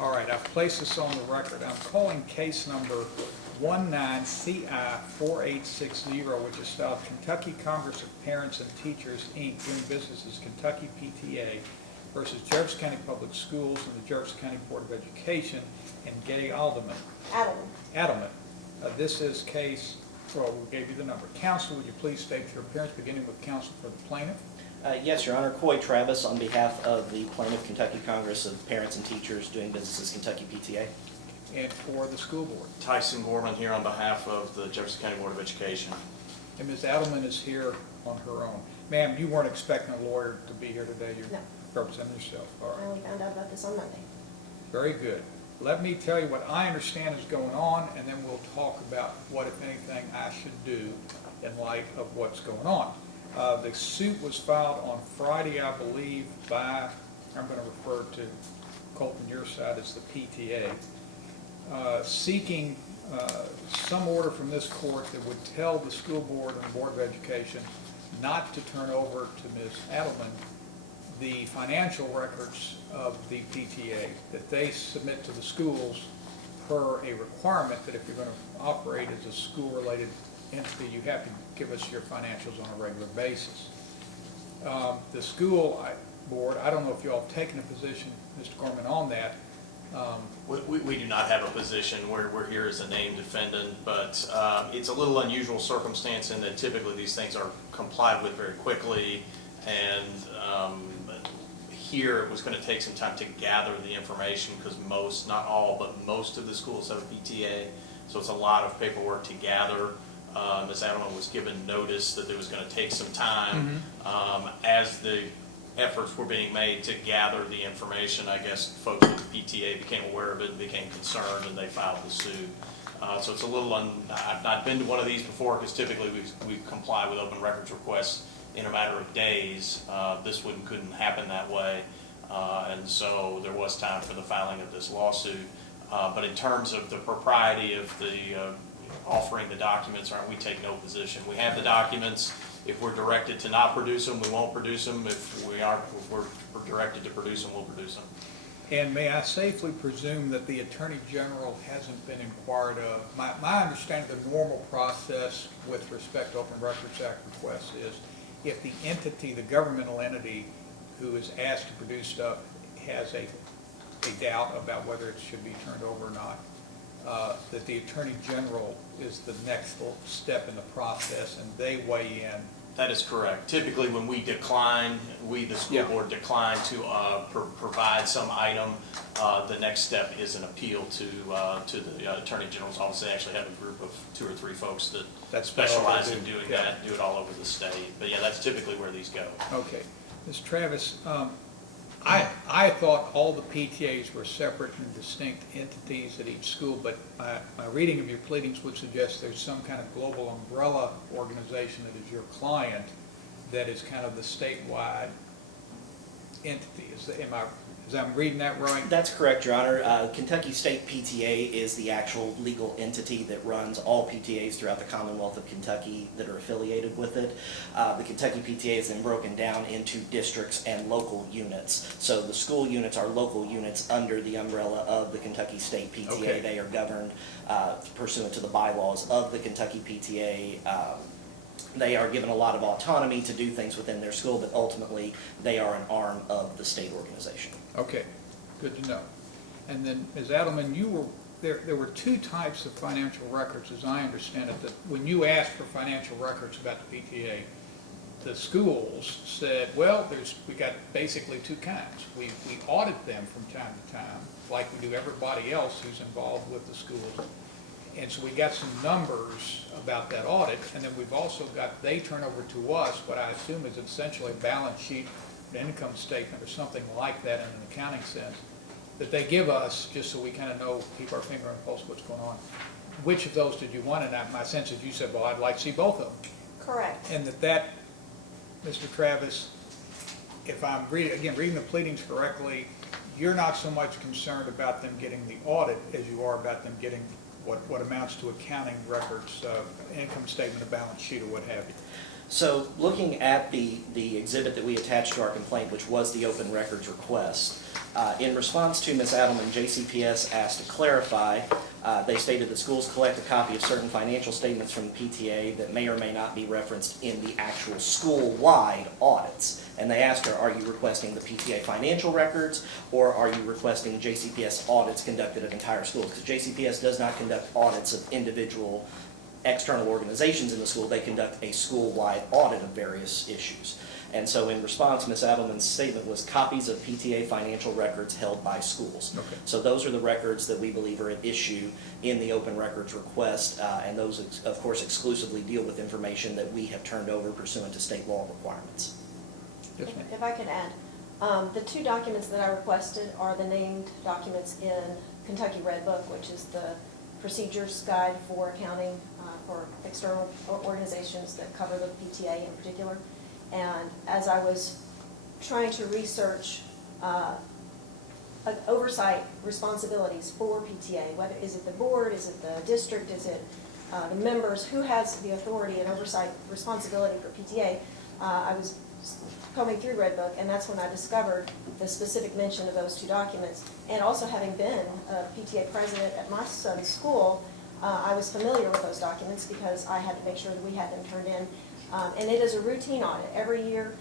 All right, I've placed this on the record. I'm calling case number 19CI4860, which is styled Kentucky Congress of Parents and Teachers, Inc., doing business as Kentucky PTA versus Jefferson County Public Schools and the Jefferson County Board of Education and Gay Adelman. This is case, well, we gave you the number. Counsel, would you please state your appearance, beginning with counsel for the plaintiff? Yes, Your Honor. Coy Travis on behalf of the plaintiff, Kentucky Congress of Parents and Teachers, doing business as Kentucky PTA. And for the school board? Tyson Gorman here on behalf of the Jefferson County Board of Education. And Ms. Adelman is here on her own. Ma'am, you weren't expecting a lawyer to be here today. You No. represent yourself. All I right. only found out about this on Monday. Very good. Let me tell you what I understand is going on, and then we'll talk about what, if anything, I should do in light of what's going on. The suit was filed on Friday, I believe, by, I'm going to refer to Colton, your side, as the PTA, seeking some order from this court that would tell the school board and the Board of Education not to turn over to Ms. Adelman the financial records of the PTA that they submit to the schools per a requirement that if you're going to operate as a school-related entity, you have to give us your financials on a regular basis. The school board, I don't know if you all have taken a position, Mr. Gorman, on that. We do not have a position. We're here as a named defendant, but it's a little unusual circumstance in that typically these things are complied with very quickly, and here it was going to take some time to gather the information because most, not all, but most of the schools have a PTA, so it's a lot of paperwork to gather. Ms. Adelman was given notice that it was going to take some time. As the efforts were being made to gather the information, I guess folks at the PTA became aware of it and became concerned, and they filed the suit. So it's a little, I've not been to one of these before because typically we comply with open records requests in a matter of days. This couldn't happen that way, and so there was time for the filing of this lawsuit. But in terms of the propriety of the offering the documents, we take no position. We have the documents. If we're directed to not produce them, we won't produce them. If we're directed to produce them, we'll produce them. And may I safely presume that the Attorney General hasn't been inquired of? My understanding of the normal process with respect to Open Records Act requests is if the entity, the governmental entity who is asked to produce stuff has a doubt about whether it should be turned over or not, that the Attorney General is the next step in the process and they weigh in. That is correct. Typically when we decline, the school board decline to provide some item, the next step is an appeal to the Attorney General's office. They actually have a group of 2 or 3 folks that specialize in doing that, do it all over the state. But yeah, that's typically where these go. Okay. Ms. Travis, I thought all the PTAs were separate and distinct entities at each school, but my reading of your pleadings would suggest there's some kind of global umbrella organization that is your client that is kind of the statewide entity. Is I'm reading that right? That's correct, Your Honor. Kentucky State PTA is the actual legal entity that runs all PTAs throughout the Commonwealth of Kentucky that are affiliated with it. The Kentucky PTA is then broken down into districts and local units. So the school units are local units under the umbrella of the Kentucky State PTA. Okay. They are governed pursuant to the bylaws of the Kentucky PTA. They are given a lot of autonomy to do things within their school, but ultimately they are an arm of the state organization. Okay, good to know. And then, Ms. Adelman, there were 2 types of financial records, as I understand it, that when you asked for financial records about the PTA, the schools said, well, we got basically 2 kinds. We audit them from time to time, like we do everybody else who's involved with the schools. And so we got some numbers about that audit, and then we've also got, they turn over to us what I assume is essentially a balance sheet, an income statement, or something like that in an accounting sense, that they give us just so we kind of know, keep our finger on the pulse of what's going on. Which of those did you want? And my sense is you said, well, I'd like to see both of them. Correct. And that, Mr. Travis, if I'm reading the pleadings correctly, you're not so much concerned about them getting the audit as you are about them getting what amounts to accounting records, income statement, a balance sheet, or what have you. So looking at the exhibit that we attached to our complaint, which was the open records request, in response to Ms. Adelman, JCPS asked to clarify. They stated that schools collect a copy of certain financial statements from the PTA that may or may not be referenced in the actual school-wide audits. And they asked her, are you requesting the PTA financial records, or are you requesting JCPS audits conducted at entire schools? Because JCPS does not conduct audits of individual external organizations in the school. They conduct a school-wide audit of various issues. And so in response, Ms. Adelman's statement was copies of PTA financial records held by schools. Okay. So those are the records that we believe are at issue in the open records request, and those, of course, exclusively deal with information that we have turned over pursuant to state law requirements. Yes, ma'am. If I could add, the two documents that I requested are the named documents in Kentucky Red Book, which is the procedures guide for accounting for external organizations that cover the PTA in particular. And as I was trying to research oversight responsibilities for PTA, whether is it the board, is it the district, is it the members, who has the authority and oversight responsibility for PTA, I was combing through Red Book, and that's when I discovered the specific mention of those two documents. And also having been a PTA president at my son's school, I was familiar with those documents because I had to make sure that we had them turned in. And it is a routine audit every year.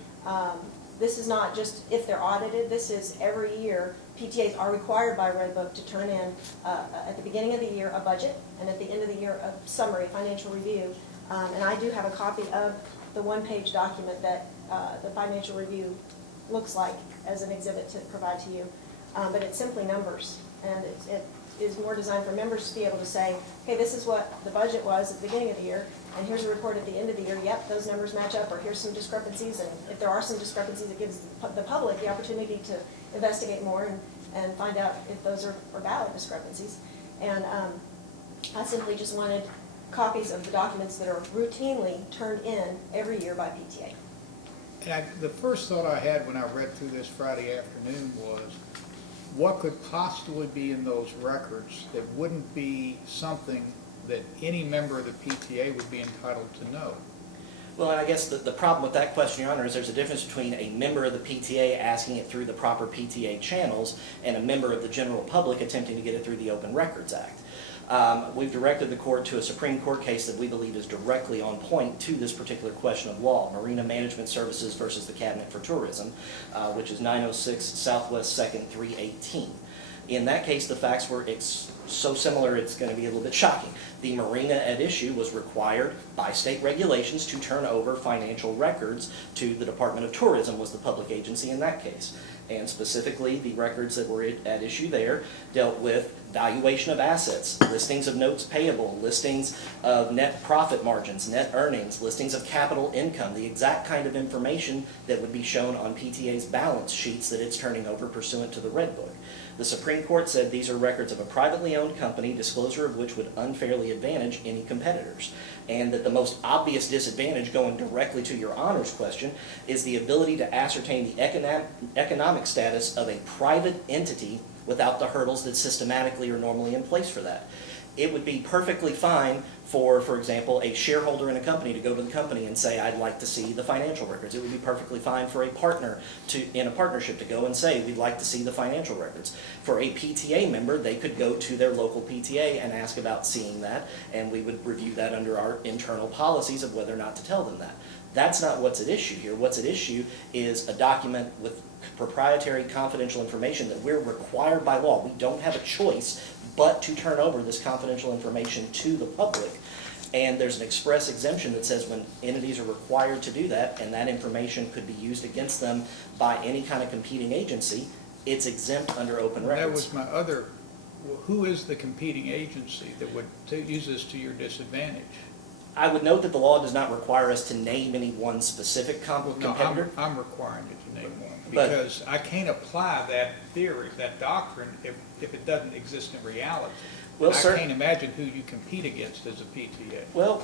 This is not just if they're audited, this is every year. PTAs are required by Red Book to turn in, at the beginning of the year, a budget, and at the end of the year, a summary, financial review. And I do have a copy of the one-page document that the financial review looks like as an exhibit to provide to you. But it's simply numbers, and it is more designed for members to be able to say, hey, this is what the budget was at the beginning of the year, and here's a report at the end of the year, yep, those numbers match up, or here's some discrepancies, and if there are some discrepancies, it gives the public the opportunity to investigate more and find out if those are valid discrepancies. And I simply just wanted copies of the documents that are routinely turned in every year by PTA. And the first thought I had when I read through this Friday afternoon was, what could possibly be in those records that wouldn't be something that any member of the PTA would be entitled to know? Well, and I guess the problem with that question, Your Honor, is there's a difference between a member of the PTA asking it through the proper PTA channels and a member of the general public attempting to get it through the Open Records Act. We've directed the court to a Supreme Court case that we believe is directly on point to this particular question of law, Marina Management Services versus the Cabinet for Tourism, which is 906 Southwest 2nd 318. In that case, the facts were so similar it's going to be a little bit shocking. The marina at issue was required by state regulations to turn over financial records to the Department of Tourism, was the public agency in that case. And specifically, the records that were at issue there dealt with valuation of assets, listings of notes payable, listings of net profit margins, net earnings, listings of capital income, the exact kind of information that would be shown on PTA's balance sheets that it's turning over pursuant to the Red Book. The Supreme Court said these are records of a privately owned company, disclosure of which would unfairly advantage any competitors. And that the most obvious disadvantage, going directly to Your Honor's question, is the ability to ascertain the economic status of a private entity without the hurdles that systematically are normally in place for that. It would be perfectly fine for example, a shareholder in a company to go to the company and say, I'd like to see the financial records. It would be perfectly fine for a partner in a partnership to go and say, we'd like to see the financial records. For a PTA member, they could go to their local PTA and ask about seeing that, and we would review that under our internal policies of whether or not to tell them that. That's not what's at issue here. What's at issue is a document with proprietary confidential information that we're required by law. We don't have a choice but to turn over this confidential information to the public. And there's an express exemption that says when entities are required to do that, and that information could be used against them by any kind of competing agency, it's exempt under open records. That was my other, who is the competing agency that would use this to your disadvantage? I would note that the law does not require us to name any one specific competitor. No, I'm requiring you to name one, But- because I can't apply that theory, that doctrine, if it doesn't exist in reality. Well, I sir- can't imagine who you compete against as a PTA. Well,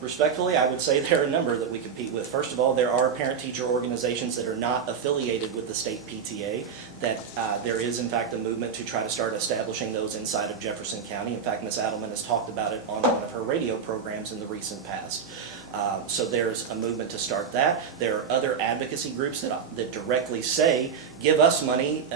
respectfully, I would say there are a number that we compete with. First of all, there are parent-teacher organizations that are not affiliated with the state PTA, that there is, in fact, a movement to try to start establishing those inside of Jefferson County. In fact, Ms. Adelman has talked about it on one of her radio programs in the recent past. So there's a movement to start that. There are other advocacy groups that directly say, give us money,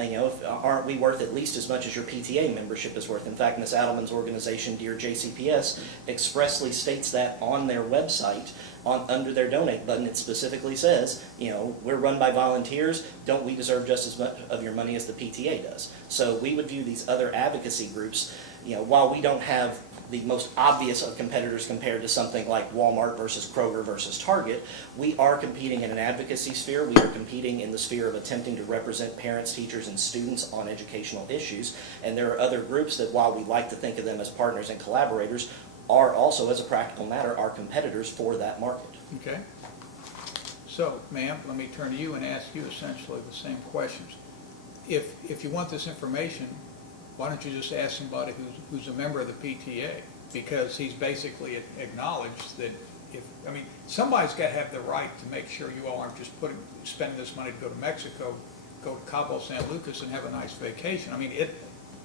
aren't we worth at least as much as your PTA membership is worth? In fact, Ms. Adelman's organization, Dear JCPS, expressly states that on their website, under their donate button. It specifically says, we're run by volunteers, don't we deserve just as much of your money as the PTA does? So we would view these other advocacy groups, while we don't have the most obvious of competitors compared to something like Walmart versus Kroger versus Target, we are competing in an advocacy sphere. We are competing in the sphere of attempting to represent parents, teachers, and students on educational issues. And there are other groups that, while we like to think of them as partners and collaborators, are also, as a practical matter, our competitors for that market. Okay. So, ma'am, let me turn to you and ask you essentially the same questions. If you want this information, why don't you just ask somebody who's a member of the PTA? Because he's basically acknowledged that somebody's got to have the right to make sure you all aren't just spending this money to go to Mexico, go to Cabo San Lucas and have a nice vacation.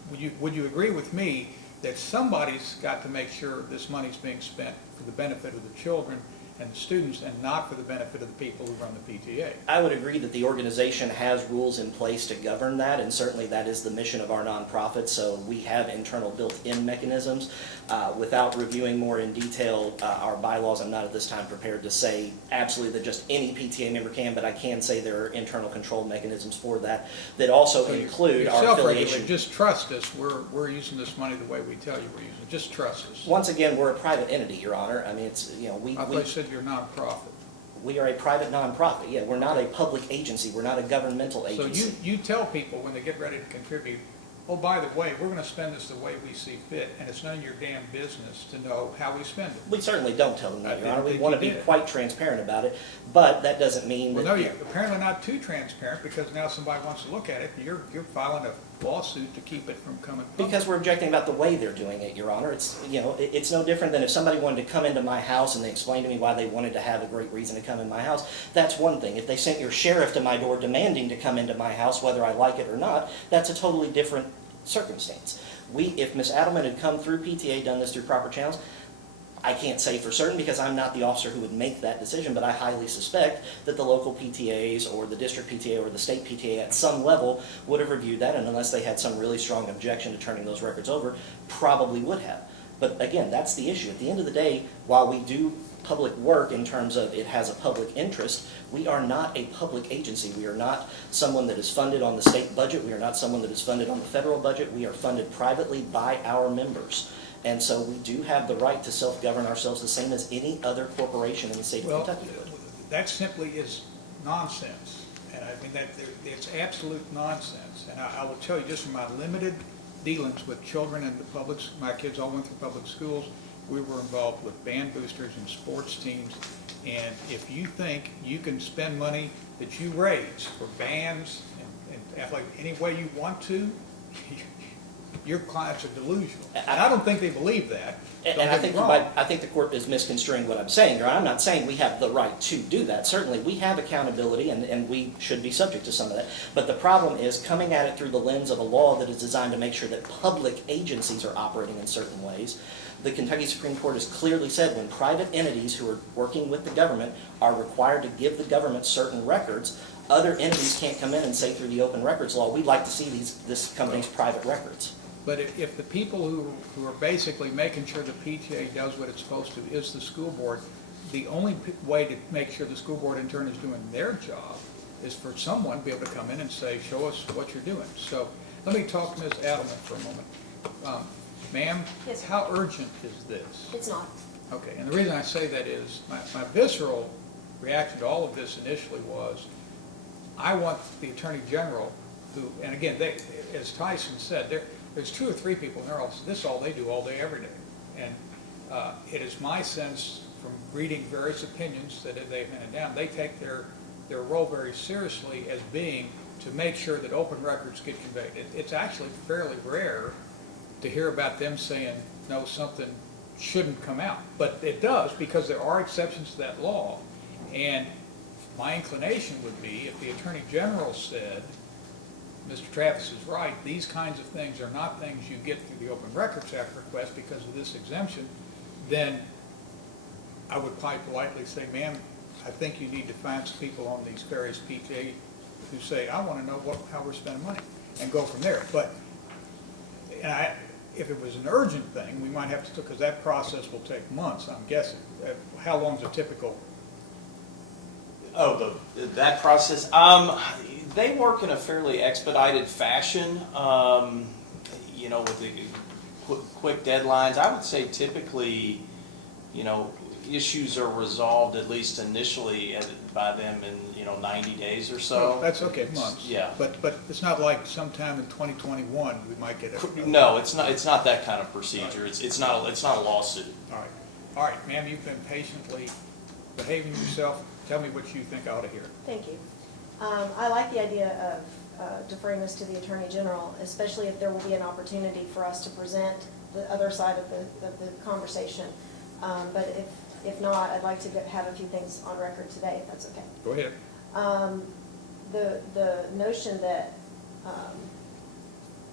Would you agree with me that somebody's got to make sure this money's being spent for the benefit of the children and the students and not for the benefit of the people who run the PTA? I would agree that the organization has rules in place to govern that, and certainly that is the mission of our nonprofit, so we have internal built-in mechanisms. Without reviewing more in detail our bylaws, I'm not at this time prepared to say absolutely that just any PTA member can, but I can say there are internal control mechanisms for that also include our affiliation. Just trust us. We're using this money the way we tell you we're using it. Just trust us. Once again, we're a private entity, Your Honor. I thought you said you're a nonprofit. We are a private nonprofit. Yeah, we're not a public agency. We're not a governmental agency. So you tell people when they get ready to contribute, oh, by the way, we're going to spend this the way we see fit, and it's none of your damn business to know how we spend it. We certainly don't tell them that, Your Honor. We think want to you be did. quite transparent about it, but that doesn't mean Well, that... no, you're apparently not too transparent, because now somebody wants to look at it, and you're filing a lawsuit to keep it from coming public. Because we're objecting about the way they're doing it, Your Honor. It's no different than if somebody wanted to come into my house and they explained to me why they wanted to have a great reason to come in my house. That's one thing. If they sent your sheriff to my door demanding to come into my house, whether I like it or not, that's a totally different circumstance. If Ms. Adelman had come through PTA, done this through proper channels, I can't say for certain because I'm not the officer who would make that decision, but I highly suspect that the local PTAs or the district PTA or the state PTA at some level would have reviewed that, and unless they had some really strong objection to turning those records over, probably would have. But again, that's the issue. At the end of the day, while we do public work in terms of it has a public interest, we are not a public agency. We are not someone that is funded on the state budget. We are not someone that is funded on the federal budget. We are funded privately by our members. And so we do have the right to self-govern ourselves the same as any other corporation in the state of Kentucky. That simply is nonsense. And it's absolute nonsense. And I will tell you, just from my limited dealings with children in the my kids all went through public schools. We were involved with band boosters and sports teams. And if you think you can spend money that you raise for bands and athletic any way you want to, your clients are delusional. And I don't think they believe that. And I think the court is misconstruing what I'm saying. I'm not saying we have the right to do that. Certainly, we have accountability, and we should be subject to some of that. But the problem is coming at it through the lens of a law that is designed to make sure that public agencies are operating in certain ways. The Kentucky Supreme Court has clearly said when private entities who are working with the government are required to give the government certain records, other entities can't come in and say through the open records law, we'd like to see this company's private records. But if the people who are basically making sure the PTA does what it's supposed to is the school board, the only way to make sure the school board in turn is doing their job is for someone to be able to come in and say, show us what you're doing. So let me talk to Ms. Adelman for a moment. Ma'am, Yes, sir. How urgent is this? It's not. Okay, and the reason I say that is my visceral reaction to all of this initially was, I want the Attorney General who, and again, as Tyson said, there's 2 or 3 people in there, this is all they do all day, every day. And it is my sense from reading various opinions that they've handed down, they take their role very seriously as being to make sure that open records get conveyed. It's actually fairly rare to hear about them saying, no, something shouldn't come out. But it does, because there are exceptions to that law. And my inclination would be, if the Attorney General said, Mr. Travis is right, these kinds of things are not things you get through the Open Records Act request because of this exemption, then I would probably politely say, ma'am, I think you need to find some people on these various PTA who say, I want to know how we're spending money, and go from there. But, if it was an urgent thing, we might have to, because that process will take months, I'm guessing. How long is a typical? Oh, that process, they work in a fairly expedited fashion, you know, with the quick deadlines. I would say typically, you know, issues are resolved at least initially by them in, 90 days or so. Well, that's okay, months. Yeah. But it's not like sometime in 2021, we might get a. No, it's not that kind of procedure. It's not a lawsuit. All right, ma'am, you've been patiently behaving yourself. Tell me what you think I ought to hear. Thank you. I like the idea of deferring this to the Attorney General, especially if there will be an opportunity for us to present the other side of the conversation. But if not, I'd like to have a few things on record today, if that's okay. Go ahead. The notion that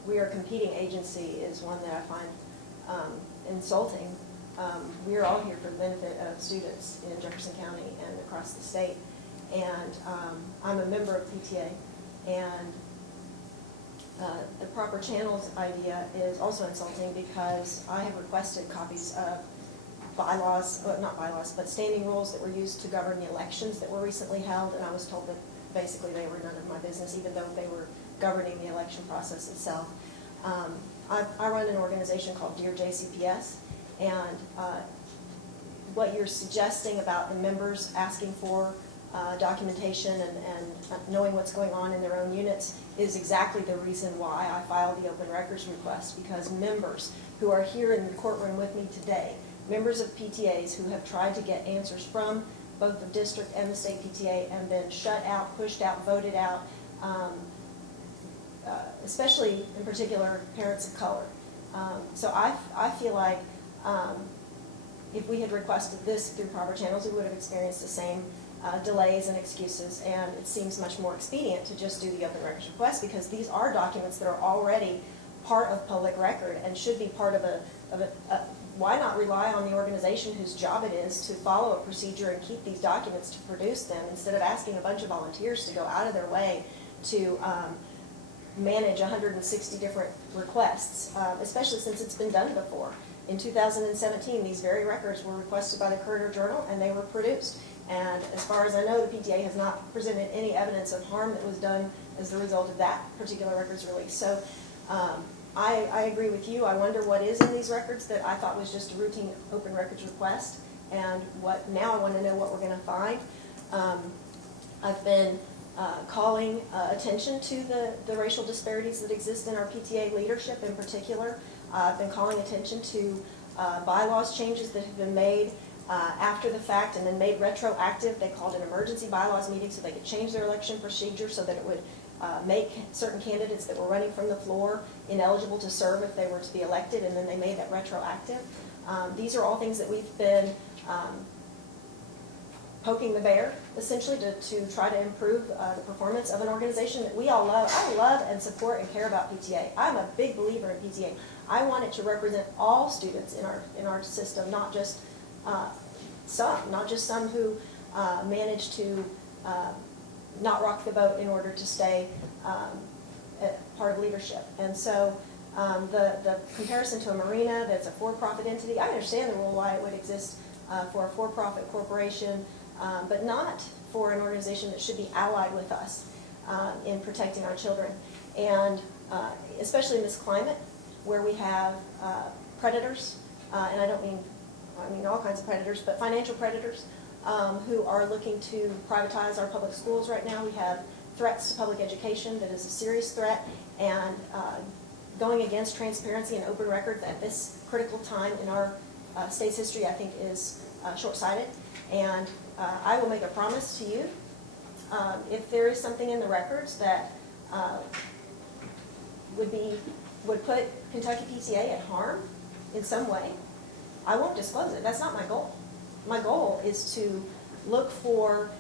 we are a competing agency is one that I find insulting. We are all here for the benefit of students in Jefferson County and across the state. And I'm a member of PTA, and the proper channels idea is also insulting because I have requested copies of bylaws, not bylaws, but standing rules that were used to govern the elections that were recently held, and I was told that basically they were none of my business, even though they were governing the election process itself. I run an organization called Dear JCPS, and what you're suggesting about the members asking for documentation and knowing what's going on in their own units is exactly the reason why I filed the open records request, because members who are here in the courtroom with me today, members of PTAs who have tried to get answers from both the district and the state PTA and been shut out, pushed out, voted out, especially in particular parents of color. So I feel like if we had requested this through proper channels, we would have experienced the same delays and excuses, and it seems much more expedient to just do the open records request, because these are documents that are already part of public record and should be part of a why not rely on the organization whose job it is to follow a procedure and keep these documents to produce them, instead of asking a bunch of volunteers to go out of their way to manage 160 different requests, especially since it's been done before. In 2017, these very records were requested by the Courier-Journal, and they were produced. And as far as I know, the PTA has not presented any evidence of harm that was done as the result of that particular records release. So I agree with you. I wonder what is in these records that I thought was just a routine open records request, and now I want to know what we're going to find. I've been calling attention to the racial disparities that exist in our PTA leadership in particular. I've been calling attention to bylaws changes that have been made after the fact and then made retroactive. They called an emergency bylaws meeting so they could change their election procedure so that it would make certain candidates that were running from the floor ineligible to serve if they were to be elected, and then they made that retroactive. These are all things that we've been poking the bear, essentially, to try to improve the performance of an organization that we all love. I love and support and care about PTA. I'm a big believer in PTA. I want it to represent all students in our system, not just some who manage to not rock the boat in order to stay part of leadership. And so the comparison to a marina that's a for-profit entity, I understand the rule why it would exist for a for-profit corporation, but not for an organization that should be allied with us in protecting our children. And especially in this climate where we have predators, and I mean all kinds of predators, but financial predators who are looking to privatize our public schools right now. We have threats to public education that is a serious threat, and going against transparency and open records at this critical time in our state's history, I think, is short-sighted. And I will make a promise to you, if there is something in the records that would put Kentucky PTA at harm in some way, I won't disclose it. That's not my goal. My goal is to look for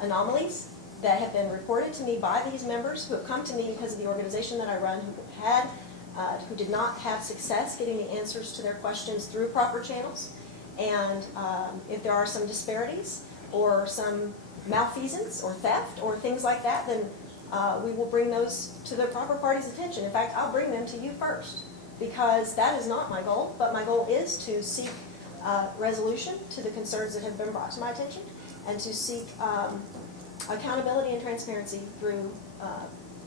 anomalies that have been reported to me by these members who have come to me because of the organization that I run, who did not have success getting the answers to their questions through proper channels, And if there are some disparities or some malfeasance or theft or things like that, then we will bring those to the proper party's attention. In fact, I'll bring them to you first, because that is not my goal, but my goal is to seek resolution to the concerns that have been brought to my attention, and to seek accountability and transparency through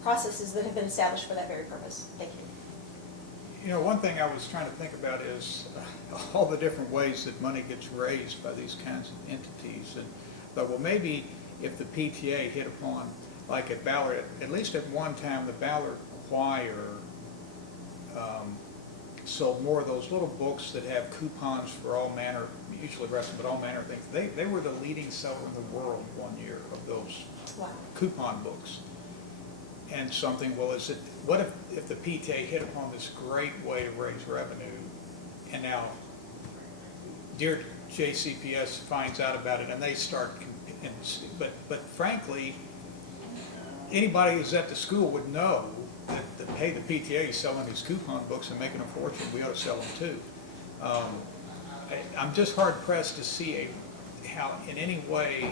processes that have been established for that very purpose. Thank you. You know, one thing I was trying to think about is all the different ways that money gets raised by these kinds of entities. And but well, maybe if the PTA hit upon, like at Ballard, at least at one time, the Ballard Choir sold more of those little books that have coupons for all manner, usually wrestling, but all manner of things. They were the leading seller in the world one year of those Wow. coupon books. And something, well, is it, what if the PTA hit upon this great way to raise revenue, and now dear JCPS finds out about it and they start, but frankly, anybody who's at the school would know that hey, the PTA is selling these coupon books and making a fortune, we ought to sell them too. I'm just hard pressed to see how in any way,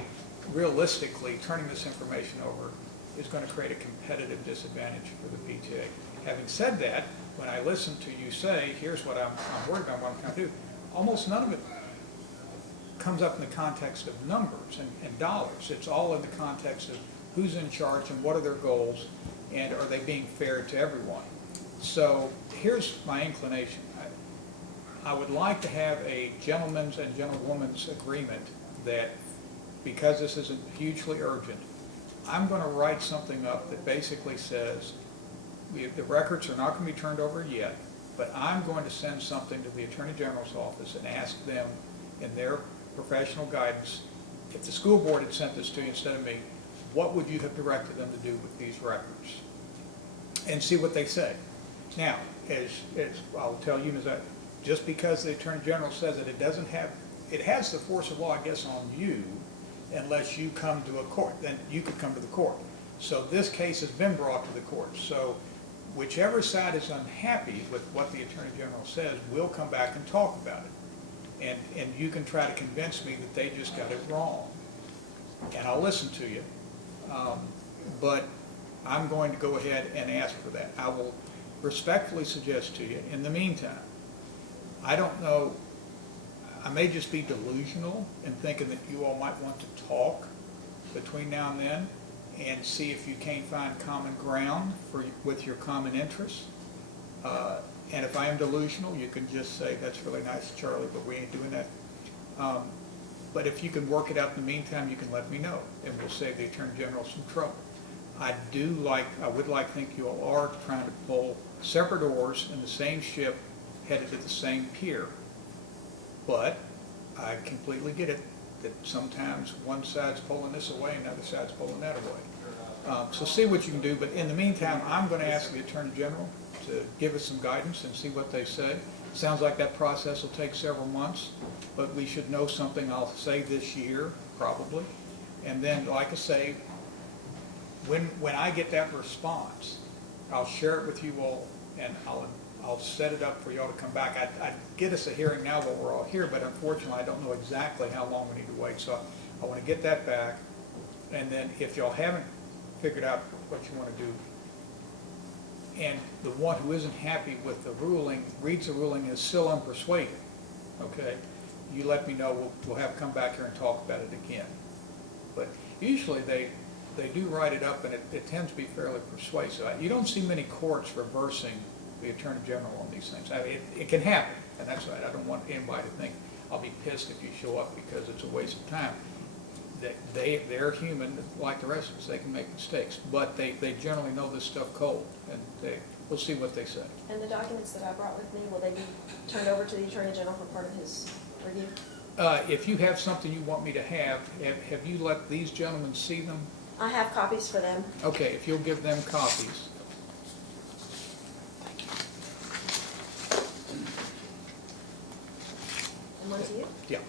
realistically, turning this information over is going to create a competitive disadvantage for the PTA. Having said that, when I listen to you say, here's what I'm worried about, what I'm trying to do, almost none of it comes up in the context of numbers and dollars. It's all in the context of who's in charge and what are their goals, and are they being fair to everyone. So here's my inclination. I would like to have a gentleman's and gentlewoman's agreement that because this isn't hugely urgent, I'm going to write something up that basically says the records are not going to be turned over yet, but I'm going to send something to the Attorney General's office and ask them in their professional guidance, if the school board had sent this to you instead of me, what would you have directed them to do with these records? And see what they say. Now, as I'll tell you, just because the Attorney General says that it has the force of law, I guess, on you, unless you come to a court, then you could come to the court. So this case has been brought to the court. So whichever side is unhappy with what the Attorney General says, we'll come back and talk about it. And you can try to convince me that they just got it wrong. And I'll listen to you. But I'm going to go ahead and ask for that. I will respectfully suggest to you, in the meantime, I don't know, I may just be delusional in thinking that you all might want to talk between now and then and see if you can't find common ground with your common interests. And if I am delusional, you can just say, that's really nice, Charlie, but we ain't doing that. But if you can work it out in the meantime, you can let me know, and we'll save the Attorney General some trouble. I would like to think you all are trying to pull separate oars in the same ship headed to the same pier. But I completely get it that sometimes one side's pulling this away and the other side's pulling that away. So see what you can do, but in the meantime, I'm going to ask the Attorney General to give us some guidance and see what they say. Sounds like that process will take several months, but we should know something, I'll say this year, probably. And then, like I say, when I get that response, I'll share it with you all, and I'll set it up for you all to come back. I'd get us a hearing now while we're all here, but unfortunately, I don't know exactly how long we need to wait. So I want to get that back, and then if y'all haven't figured out what you want to do, and the one who isn't happy with the ruling, reads the ruling, and is still unpersuaded, okay, you let me know. We'll have to come back here and talk about it again. But usually they do write it up, and it tends to be fairly persuasive. You don't see many courts reversing the Attorney General on these things. I mean, it can happen, and that's right. I don't want anybody to think I'll be pissed if you show up because it's a waste of time. They're human like the rest of us. They can make mistakes, but they generally know this stuff cold, and we'll see what they say. And the documents that I brought with me, will they be turned over to the Attorney General for part of his review? If you have something you want me to have you let these gentlemen see them? I have copies for them. Okay, if you'll give them copies. And one to you? Yeah.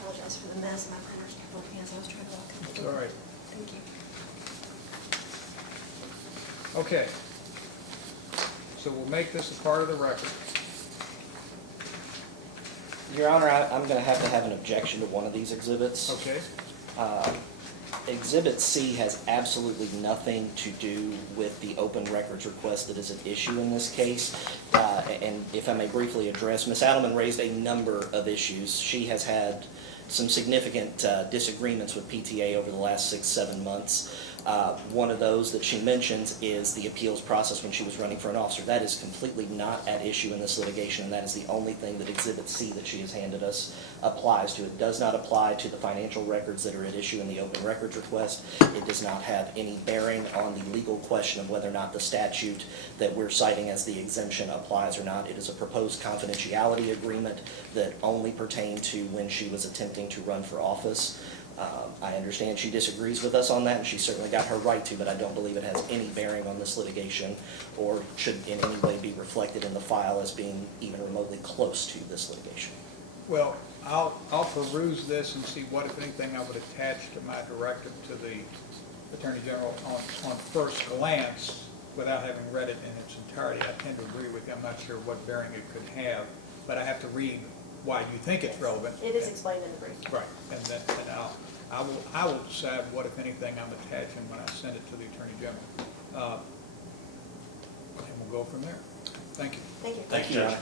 Apologize for the mess. My printers kept both hands. I was trying to walk up. It's all right. Thank you. Okay. So we'll make this a part of the record. Your Honor, I'm going to have an objection to one of these exhibits. Okay? Exhibit C has absolutely nothing to do with the open records request that is at issue in this case. And if I may briefly address, Ms. Adelman raised a number of issues. She has had some significant disagreements with PTA over the last 6-7 months. One of those that she mentions is the appeals process when she was running for an officer. That is completely not at issue in this litigation, and that is the only thing that Exhibit C that she has handed us applies to. It does not apply to the financial records that are at issue in the open records request. It does not have any bearing on the legal question of whether or not the statute that we're citing as the exemption applies or not. It is a proposed confidentiality agreement that only pertained to when she was attempting to run for office. I understand she disagrees with us on that, and she's certainly got her right to, but I don't believe it has any bearing on this litigation or should in any way be reflected in the file as being even remotely close to this litigation. Well, I'll peruse this and see what, if anything, I would attach to my directive to the Attorney General on first glance without having read it in its entirety. I tend to agree with you. I'm not sure what bearing it could have, but I have to read why you think it's relevant. It is explained in the brief. Right, and then, I will decide what, if anything, I'm attaching when I send it to the Attorney General. And we'll go from there. Thank you. Thank you. Thank you, Judge.